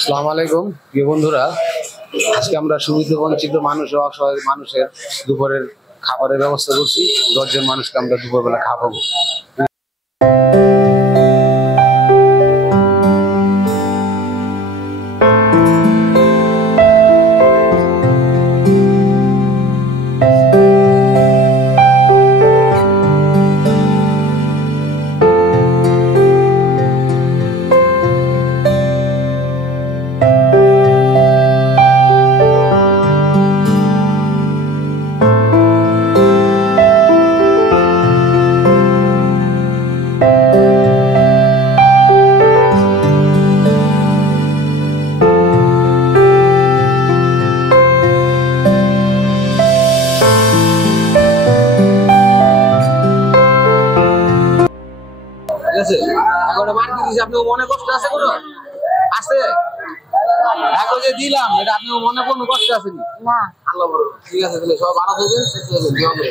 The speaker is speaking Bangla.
আসসালামু আলাইকুম প্রিয় বন্ধুরা, আজকে আমরা সুবিধা বঞ্চিত মানুষ ও অসহায় মানুষের দুপুরের খাবারের ব্যবস্থা করছি। 10 জন মানুষকে আমরা দুপুরবেলা খাওয়াবো। ঠিক আছে, এখন মার্কেট দিয়েছি, আপনার মনে কষ্ট আছে কোনো? আছে? এখন যে দিলাম এটা আপনার মনে কোনো কষ্ট আছে না? আল্লাহ বড়। ঠিক আছে, তাহলে সব ভালো থাকবেন, সুস্থ থাকবেন।